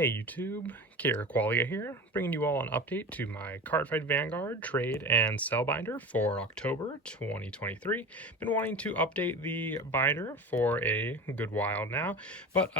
Hey YouTube, Qualia here, bringing you all an update to my Cardfight Vanguard trade and sell binder for October 2023. Been wanting to update the binder for a good while now, but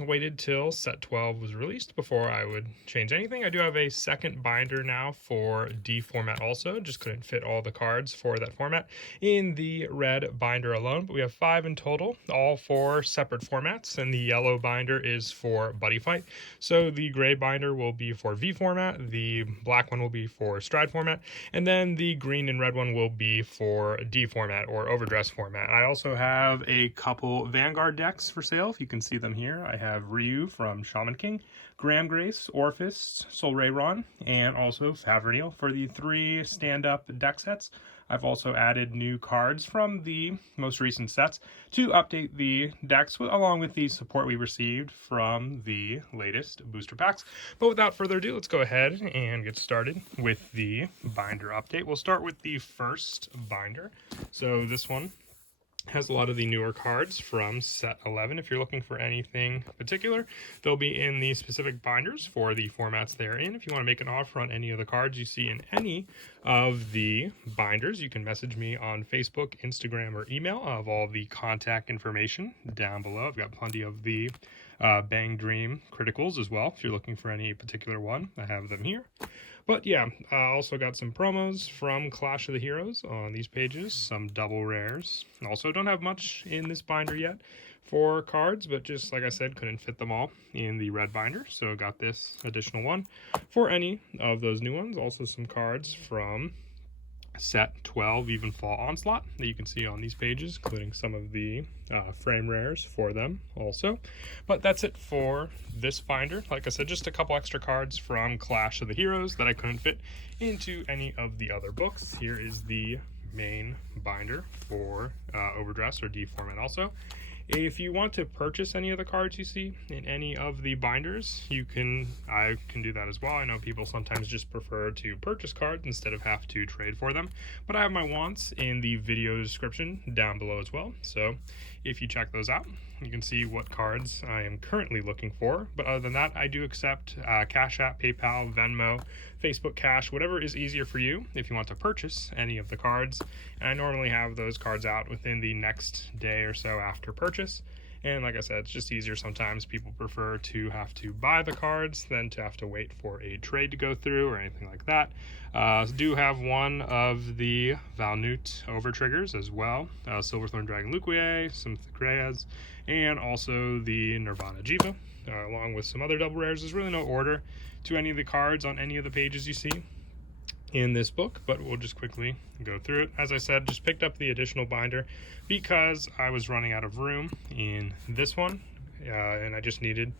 waited till set 12 was released before I would change anything. I do have a second binder now for D format also, just couldn't fit all the cards for that format in the red binder alone, but we have 5 in total, all for separate formats, and the yellow binder is for Buddy Fight. So the gray binder will be for V format, the black one will be for Stride format, and then the green and red one will be for D format or Overdress format. I also have a couple Vanguard decks for sale, if you can see them here. I have Ryu from Shaman King, Graham Grace, Orphis, Sol Rayron, and also Favrenil for the 3 stand-up deck sets. I've also added new cards from the most recent sets to update the decks along with the support we received from the latest booster packs. But without further ado, let's go ahead and get started with the binder update. We'll start with the first binder. So this one has a lot of the newer cards from set 11. If you're looking for anything particular, they'll be in the specific binders for the formats they're in. If you want to make an offer on any of the cards you see in any of the binders, you can message me on Facebook, Instagram, or email. I have all the contact information down below. I've got plenty of the Bang Dream criticals as well. If you're looking for any particular one, I have them here. But yeah, I also got some promos from Clash of the Heroes on these pages, some double rares. Also don't have much in this binder yet for cards, but just like I said, couldn't fit them all in the red binder, so got this additional one for any of those new ones. Also some cards from set 12 Even Fall Onslaught that you can see on these pages, including some of the frame rares for them also. But that's it for this binder. Like I said, just a couple extra cards from Clash of the Heroes that I couldn't fit into any of the other books. Here is the main binder for Overdress or D format also. If you want to purchase any of the cards you see in any of the binders, I can do that as well. I know people sometimes just prefer to purchase cards instead of have to trade for them, but I have my wants in the video description down below as well. So if you check those out, you can see what cards I am currently looking for. But other than that, I do accept Cash App, PayPal, Venmo, Facebook Cash, whatever is easier for you if you want to purchase any of the cards. And I normally have those cards out within the next day or so after purchase. And like I said, it's just easier sometimes. People prefer to have to buy the cards than to have to wait for a trade to go through or anything like that. Do have one of the Valnut over triggers as well. Silverthorn Dragon Luquier, some Thacreyas, and also the Nirvana Jiva, along with some other double rares. There's really no order to any of the cards on any of the pages you see in this book, but we'll just quickly go through it. As I said, just picked up the additional binder because I was running out of room in this one, and I just needed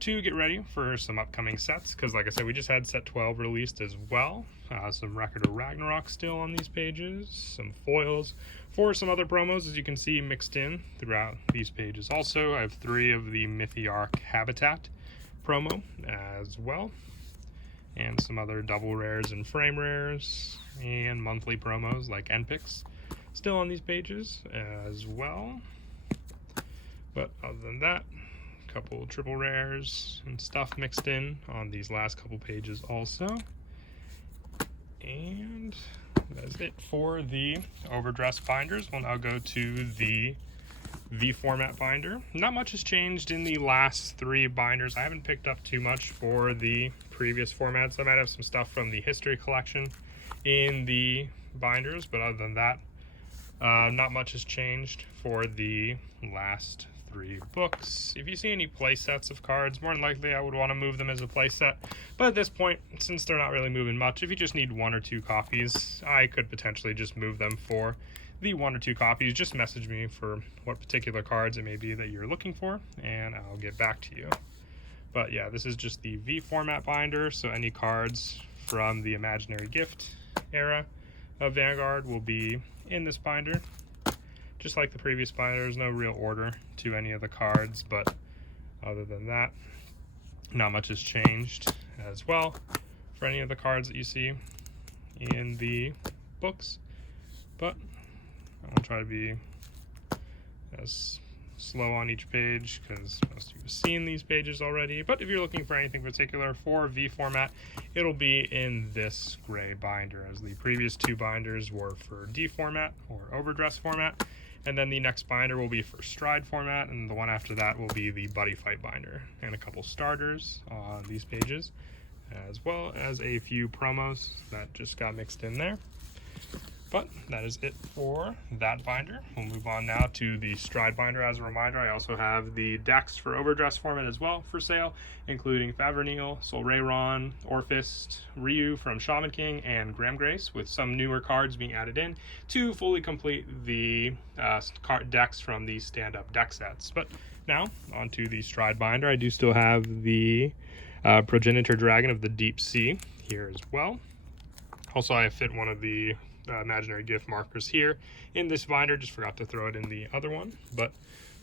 to get ready for some upcoming sets, because like I said, we just had set 12 released as well. Some Record of Ragnarok still on these pages, some foils for some other promos, as you can see, mixed in throughout these pages. Also, I have 3 of the Mythiarch Habitat promo as well, and some other double rares and frame rares and monthly promos like NPICs still on these pages as well. But other than that, a couple triple rares and stuff mixed in on these last couple pages also. And that's it for the Overdress binders. We'll now go to the V format binder. Not much has changed in the last 3 binders. I haven't picked up too much for the previous formats. I might have some stuff from the history collection in the binders, but other than that, not much has changed for the last 3 books. If you see any play sets of cards, more than likely I would want to move them as a play set, but at this point, since they're not really moving much, if you just need 1 or 2 copies, I could potentially just move them for the 1 or 2 copies. Just message me for what particular cards it may be that you're looking for, and I'll get back to you. But yeah, this is just the V format binder, so any cards from the Imaginary Gift era of Vanguard will be in this binder. Just like the previous binder, there's no real order to any of the cards, but other than that, not much has changed as well for any of the cards that you see in the books. But I'll try to be as slow on each page because most of you have seen these pages already. But if you're looking for anything particular for V format, it'll be in this gray binder, as the previous two binders were for D format or overdress format. And then the next binder will be for stride format, and the one after that will be the buddy fight binder, and a couple starters on these pages, as well as a few promos that just got mixed in there. But that is it for that binder. We'll move on now to the stride binder. As a reminder, I also have the decks for overdress format as well for sale, including Favrenil, Solrayron, Orfist, Ryu from Shaman King, and Graham Grace, with some newer cards being added in to fully complete the decks from the stand-up deck sets. But now, onto the stride binder. I do still have the Progenitor Dragon of the Deep Sea here as well. Also, I fit one of the imaginary gift markers here in this binder. Just forgot to throw it in the other one, but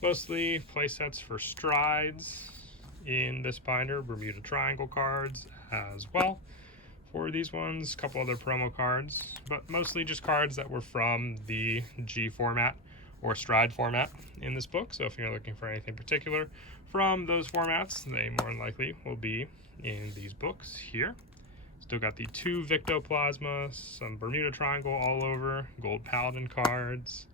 mostly play sets for strides in this binder. Bermuda Triangle cards as well for these ones, a couple other promo cards, but mostly just cards that were from the G format or stride format in this book. So if you're looking for anything particular from those formats, they more than likely will be in these books here. Still got the two Victoplasma, some Bermuda Triangle all over, Gold Paladin cards,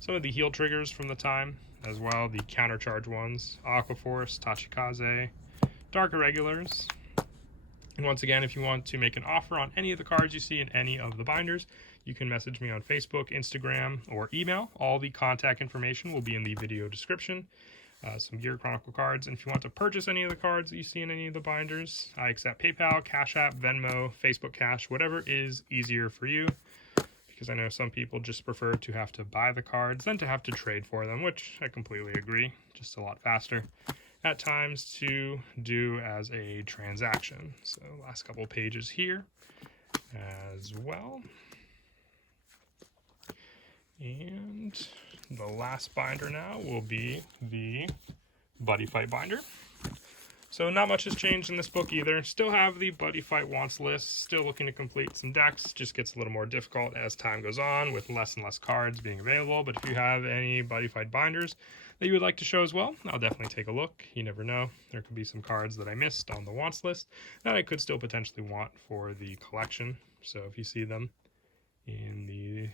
some of the heal triggers from the time, as well the countercharge ones, Aquaforce, Tachikaze, Dark Irregulars. And once again, if you want to make an offer on any of the cards you see in any of the binders, you can message me on Facebook, Instagram, or email. All the contact information will be in the video description. Some Gear Chronicle cards, and if you want to purchase any of the cards that you see in any of the binders, I accept PayPal, Cash App, Venmo, Facebook Cash, whatever is easier for you, because I know some people just prefer to have to buy the cards than to have to trade for them, which I completely agree, just a lot faster at times to do as a transaction. So last couple pages here as well. And the last binder now will be the Buddy Fight binder. So not much has changed in this book either. Still have the Buddy Fight wants list, still looking to complete some decks. Just gets a little more difficult as time goes on with less and less cards being available. But if you have any Buddy Fight binders that you would like to show as well, I'll definitely take a look. You never know. There could be some cards that I missed on the wants list that I could still potentially want for the collection. So if you see them in the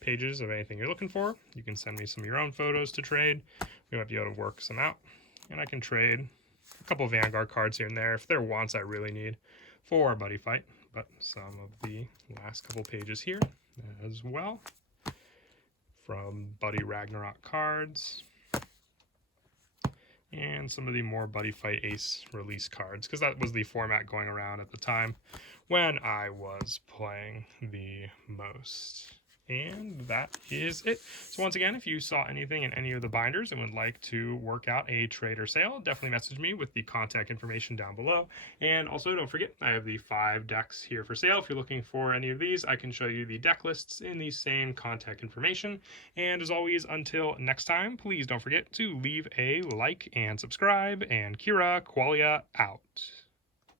pages of anything you're looking for, you can send me some of your own photos to trade. We might be able to work some out, and I can trade a couple of Vanguard cards here and there if they're wants I really need for Buddy Fight. But some of the last couple pages here as well from Buddy Ragnarok cards, and some of the more Buddy Fight Ace release cards, because that was the format going around at the time when I was playing the most. And that is it. So once again, if you saw anything in any of the binders and would like to work out a trade or sale, definitely message me with the contact information down below. And also don't forget, I have the 5 decks here for sale. If you're looking for any of these, I can show you the deck lists in the same contact information. And as always, until next time, please don't forget to leave a like and subscribe, and Kira Qualia out.